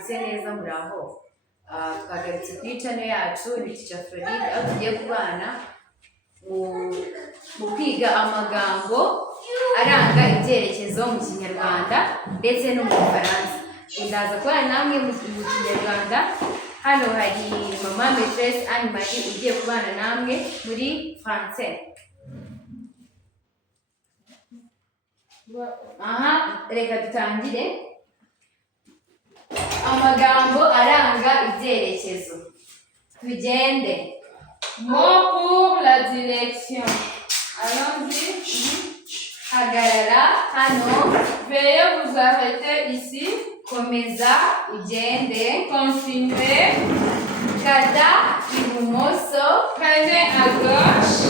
mwaramutse neza muraho. Twagarutse kuri channel yacu ni Teacher Floride, aho tugiye kubana mu kwiga amagambo aranga ibyerekezo mu Kinyarwanda ndetse no mu Gifaransa. Ndaza kubana namwe mu Kinyarwanda. Hano hari Mama Maîtresse Anne Marie ugiye kubana namwe muri Français. Reka dutangire. Amagambo aranga ibyerekezo. Tugende. Mot pour la direction. Allons-y. Hagarara hano. Veuillez vous arrêter ici. Komeza ugende. Continuez. Kata ibumoso. Prenez à gauche.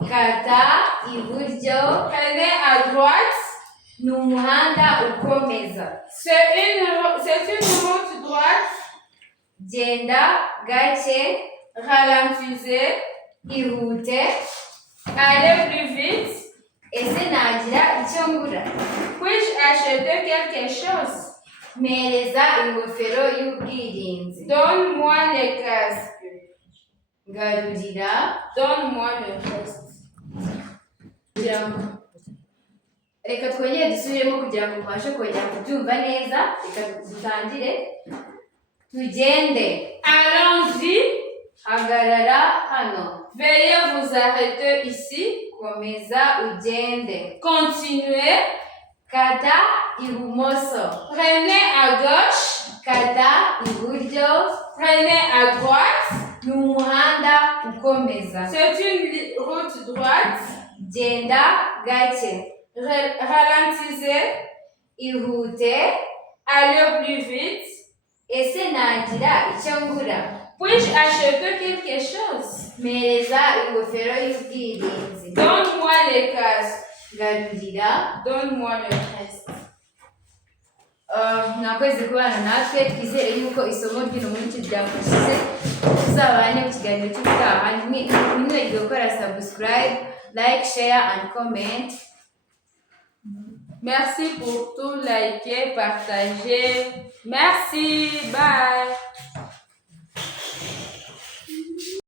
Kata iburyo. Prenez à droite. Ni umuhanda ukomeza. C'est une route droite. Genda gake. Ralentissez. Ihute. Allez plus vite. Ese nagira icyo ngura? Puis-je acheter quelque chose? Mpereza ingofero y'ubwirinzi. Donne-moi le casque. Garurira. Donne-moi le reste. Reka twongere dusubiremo kugira ngo mubashe kongera kubyumva neza. Reka dutangire. Tugende. Allons-y. Hagarara hano. Veuillez vous arrêter ici. Komeza ugende. Continuez. Kata ibumoso. Prenez à gauche. Kata iburyo. Prenez à droite. Ni umuhanda ukomeza. C'est une route droite. Genda gake. Ralentissez. Ihute. Allez plus vite. Ese nagira icyo ngura? Puis-je acheter quelque chose? Mpereza ingofero y'ubwirinzi. Donne-moi le casque. Garurira. Donne-moi le reste. Mwakoze kubana natwe, twizere yuko isomo ry'uno munsi ryafashije. Tuzabane mu kiganiro cy'ubutaha. Ntimwibagirwe gukora subscribe, like, share and comment. Merci pour tout liker, partager. Merci. Bye.